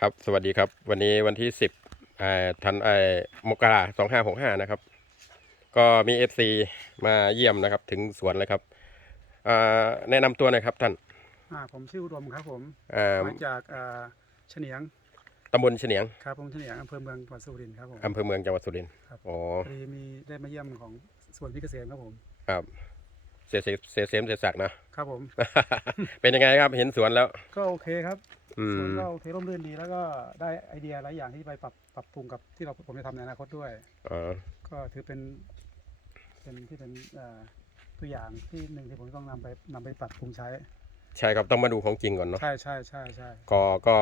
ครับ สวัสดีครับ วันนี้วันที่สิบทันไอมกราสองห้าหกห้านะครับ ก็มีเอฟซีมาเยี่ยมนะครับ ถึงสวนเลยครับอ่าแนะนำตัวหน่อยครับท่านอ่าผมชื่ออุดมครับผมอ่ามาจากอ่าเฉนียงตำบลเฉนียงครับผมเฉนียงอำเภอเมืองจังหวัดสุรินทร์ครับผมอำเภอเมืองจังหวัดสุรินทร์ครับอ๋อพอดีมีได้มาเยี่ยมของสวนพิเกษมครับผมครับเสียเสียเสียเสียมเสียศักดิ์นะครับผม เป็นยังไงครับเห็นสวนแล้ว ก็โอเคครับ อืสวนมก็โอเคร่มรื่นดีแล้วก็ได้ไอเดียหลายอย่างที่ไปปรับปรับปรุงกับที่เราผมจะทำในอนาคตด้วย อ๋อ ก็ถือเป็น เป็นที่เป็นอ่าตัวอย่างที่หนึ่งที่ผมต้องนำไปนำไปปรับปรุงใช้ ใช่ครับต้องมาดูของจริงก่อนเนาะ ใช่ใช่ใช่ใช่ก็ ก็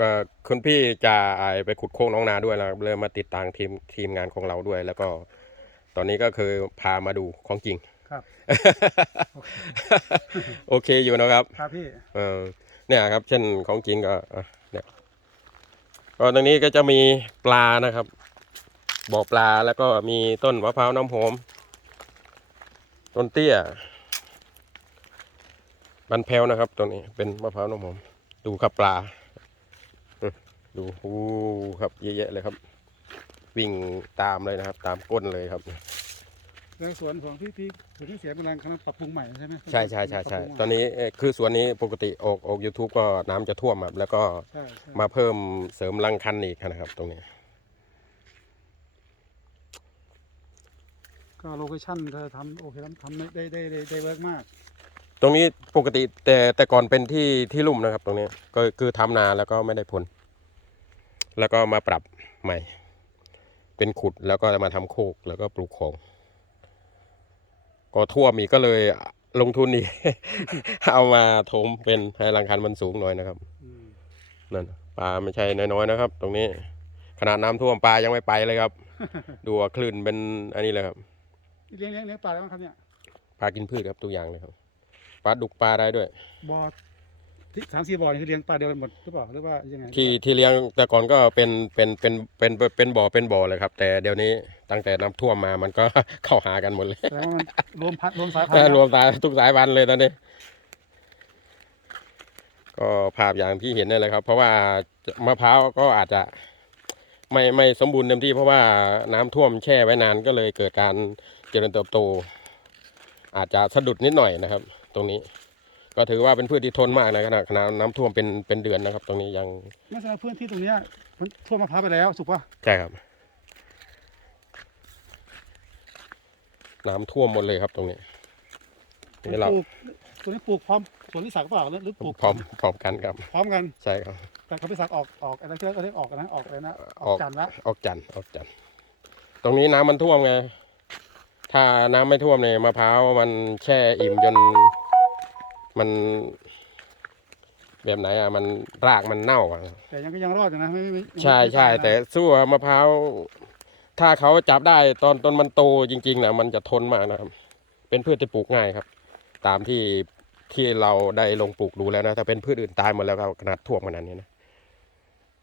ก็คุณพี่จะไอไปขุดโค้งน้องนาด้วยแล้วเลยมาติดตามทีมทีมงานของเราด้วย แล้วก็ ตอนนี้ก็คือพามาดูของจริง ครับ โอเคโอเคอยู่นะครับ ครับพี่ เออ เนี่ยครับ เช่นของจริงก็เนี่ยก็ตรงนี้ก็จะมีปลานะครับบ่อปลาแล้วก็มีต้นมะพร้าวน้ำหอมต้นเตี้ยบันแพวนะครับตรงนี้เป็นมะพร้าวน้ำหอมดูครับปลา ดูโอ้ครับเยอะแยะเลยครับ วิ่งตามเลยนะครับ ตามก้นเลยครับ ในสวนของพี่พี่สวนพิเศษกำลังกำลังปรับปรุงใหม่ใช่ไหมใช่ใช่ใช่ใช่ปรับปรุงใหม่ตอนนี้เอ่อคือสวนนี้ปกติออกออก YouTube ก็น้ำจะท่วมครับแล้วก็ใช่ใช่มาเพิ่มเสริมรังคันอีกนะครับ ตรงนี้ ก็โลเคชั่นเธอทำโอเคทำทำได้ได้ได้ได้เวิร์กมากตรงนี้ปกติแต่แต่ก่อนเป็นที่ที่ลุ่มนะครับ ตรงนี้ก็คือทำนาแล้วก็ไม่ได้ผล แล้วก็มาปรับใหม่ เป็นขุดแล้วก็มาทำโคกแล้วก็ปลูกของ ก็ท่วมอีกก็เลยลงทุนอีกเอามาถมเป็นให้รังคันมันสูงหน่อยนะครับอืมนั่นปลาไม่ใช่น้อยๆนะครับ ตรงนี้ ขนาดน้ำท่วมปลายังไม่ไปเลยครับ ดูว่าคลื่นเป็นอันนี้เลยครับเลี้ยงเลี้ยงเลี้ยงปลาอะไรบ้างครับเนี่ยปลากินพืชครับทุกอย่างเลยครับปลาดุกปลาได้ด้วยบ่อ ที่สามสี่บ่อนี่คือเลี้ยงปลาเดียวกันหมดหรือเปล่าหรือว่ายังไงที่ที่เลี้ยงแต่ก่อนก็เป็นเป็นเป็นเป็นเป็นเป็นบ่อเป็นบ่อเลยครับ แต่เดี๋ยวนี้ตั้งแต่น้ำท่วมมามันก็ เข้าหากันหมดเลยแสดงว่ามันรวมพันรวมสายพันแต่ธุ์รวมสายทุกสายพันธุ์เลยตอนนี้ ก็ภาพอย่างที่เห็นนี่แหละครับ เพราะว่ามะพร้าวก็อาจจะ ไม่ไม่สมบูรณ์เต็มที่เพราะว่าน้ำท่วมแช่ไว้นานก็เลยเกิดการเจริญเติบโต อาจจะสะดุดนิดหน่อยนะครับ ตรงนี้ ก็ถือว่าเป็นพืชที่ทนมากนะขณะขณะน้ำท่วมเป็นเป็นเดือนนะครับ ตรงนี้ยังไม่ใช่พื้นที่ตรงเนี้ยมันท่วมมะพร้าวไปแล้วสุกปะใช่ครับ น้ำท่วมหมดเลยครับตรงนี้นี่เราปลูกตรงนี้ปลูกพร้อมสวนพิสักเปล่าหรือหรือปลูกพร้อมพร้อมกันครับ พร้อมกันใช่ครับ แต่เขาพิสักออกออกอะไรที่เขาเรียกออกนะออกอะไรนะออออกกจันทร์ละออกจันทร์ออกจันทร์ตรงนี้น้ำมันท่วมไงถ้าน้ำไม่ท่วมเนี่ยมะพร้าวมันแช่อิ่มจน มัน แบบไหนอะมันรากมันเน่าอะแต่ยังก็ยังรอดอยู่นะไม่ไม่ไม่ใช่ใช่ไม่ตายนะแต่สู้กับมะพร้าวถ้าเขาจับได้ตอนตอนมันโตจริงๆนะมันจะทนมากนะครับ เป็นพืชที่ปลูกง่ายครับ ตามที่ที่เราได้ลงปลูกดูแล้วนะถ้าเป็นพืชอื่นตายหมดแล้วครับขนาดท่วมขนาดนี้นะ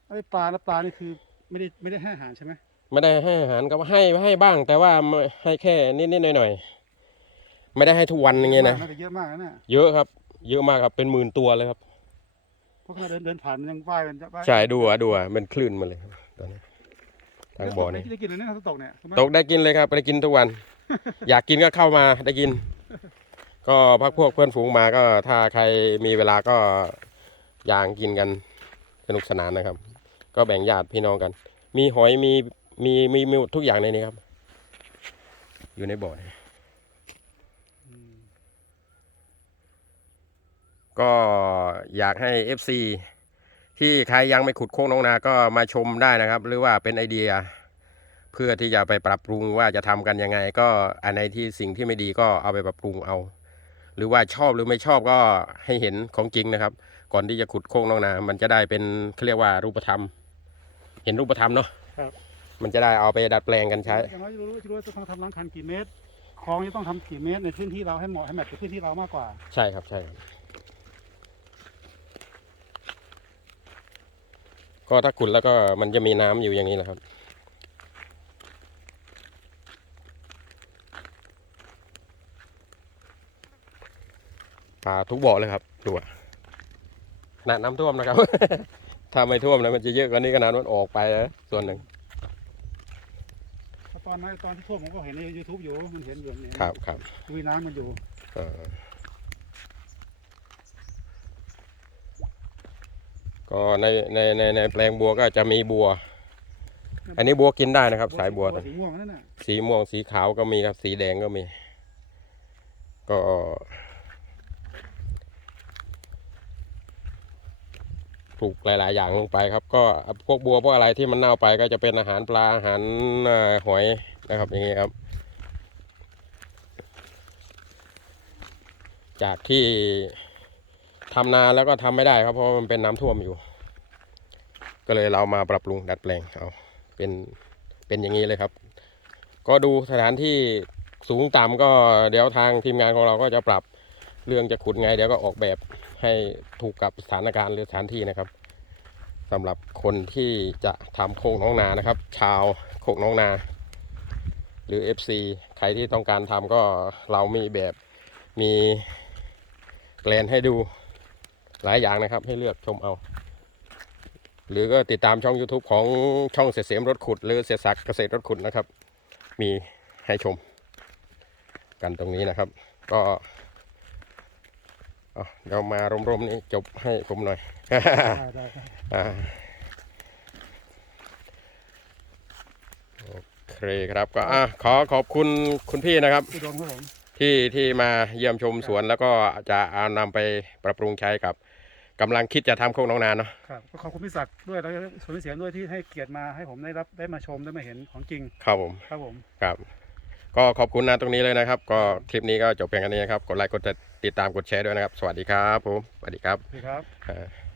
ไอ้ปลาแล้วปลานี่คือไม่ได้ไม่ได้ให้อาหารใช่ไหมไม่ได้ให้อาหารก็ให้ให้บ้าง แต่ว่าไม่ให้แค่นิดๆหน่อยๆไม่ได้ให้ทุกวันอย่างเงี้ยนะน่าจะเยอะมากนะเนี่ยเยอะครับ เยอะมากครับเป็นหมื่นตัวเลยครับเพราะขณะเดินเดินผ่านมันยังว่ายกันจะว่ายใช่ดูอะดูอะเป็นคลื่นมาเลยครับตอนนี้ทางบ่อนี่ได้กินเลยนะถ้าตกเนี่ยถูกไหมตกได้กินเลยครับได้กินทุกวัน อยากกินก็เข้ามาได้กิน ก็พักพวกเพื่อนฝูงมาก็ถ้าใครมีเวลาก็ย่างกินกันสนุกสนานนะครับ ก็แบ่งญาติพี่น้องกัน มีหอยมีมีมีมีหมดทุกอย่างในนี้ครับ อยู่ในบ่อนี่ อืม ก็อยากให้ FC ที่ใครยังไม่ขุดโค้งน้องนาก็มาชมได้นะครับ หรือว่าเป็นไอเดีย เพื่อที่จะไปปรับปรุงว่าจะทำกันยังไง ก็อันไหนที่สิ่งที่ไม่ดีก็เอาไปปรับปรุงเอา หรือว่าชอบหรือไม่ชอบก็ให้เห็นของจริงนะครับ ก่อนที่จะขุดโค้งน้องนา มันจะได้เป็นเขาเรียกว่ารูปธรรม เห็นรูปธรรมเนาะครับมันจะได้เอาไปดัดแปลงกันใช้ อย่างน้อยจะรู้จะรู้ว่าจะต้องทำรังคันกี่เมตรคลองจะต้องทำกี่เมตรในพื้นที่เราให้เหมาะให้แมทกับพื้นที่เรามากกว่า ใช่ครับใช่ครับ ก็ถ้าขุดแล้วก็มันจะมีน้ำอยู่อย่างนี้แหละครับ ปลาทุกบ่อเลยครับดูอะขนาดน้ำท่วมนะครับ ถ้าไม่ท่วมแล้วมันจะเยอะกว่านี้ขนาดมันออกไปแล้วส่วนหนึ่งตอนนั้นตอนที่ท่วมผมก็เห็นใน YouTube อยู่มันเห็นอยู่เนี่ยครับครับลุยน้ำมันอยู่ เออ ก็ในในในในแปลงบัวก็จะมีบัว อันนี้บัวกินได้นะครับ สายบัวสีม่วงนั่นน่ะสีม่วงสีขาวก็มีครับ สีแดงก็มี ก็ปลูกหลาย ๆ อย่างลงไปครับ ก็พวกบัวพวกอะไรที่มันเน่าไปก็จะเป็นอาหารปลาอาหารเอ่อหอยนะครับอย่างนี้ครับ จากที่ ทำนาแล้วก็ทำไม่ได้ครับเพราะมันเป็นน้ำท่วมอยู่ ก็เลยเรามาปรับปรุงดัดแปลงเอาเป็นเป็นอย่างนี้เลยครับ ก็ดูสถานที่สูงต่ำก็เดี๋ยวทางทีมงานของเราก็จะปรับเรื่องจะขุดไง เดี๋ยวก็ออกแบบให้ถูกกับสถานการณ์หรือสถานที่นะครับสำหรับคนที่จะทำโคกน้องนานะครับ ชาวโคกน้องนา หรือ FC ใครที่ต้องการทำก็เรามีแบบมีแกลนให้ดู หลายอย่างนะครับให้เลือกชมเอา หรือก็ติดตามช่อง YouTube ของช่องเสเสมรถขุด หรือเสศักดิ์เกษตรรถขุดนะครับ มีให้ชม กันตรงนี้นะครับ ก็เอาเดี๋ยวมารวมๆนี้จบให้ผมหน่อยได้ได้ได้อ่าโอเคครับก็อะขอขอบคุณคุณพี่นะครับอุดมครับผมที่ที่มาเยี่ยมชมสวนแล้วก็จะเอานำไปปรับปรุงใช้กับ กำลังคิดจะทำโคกน้องนาเนาะครับก็ขอบคุณพี่ศักดิ์ด้วยแล้วก็สวนเสียงด้วยที่ให้เกียรติมาให้ผมได้รับได้มาชมได้มาเห็นของจริงครับผมครับผมครับ ก็ขอบคุณนะตรงนี้เลยนะครับ ก็คลิปนี้ก็จบเพียงแค่นี้นะครับกดไลค์กดติดตามกดแชร์ด้วยนะครับ สวัสดีครับผมสวัสดีครับสวัสดีครับ อ่า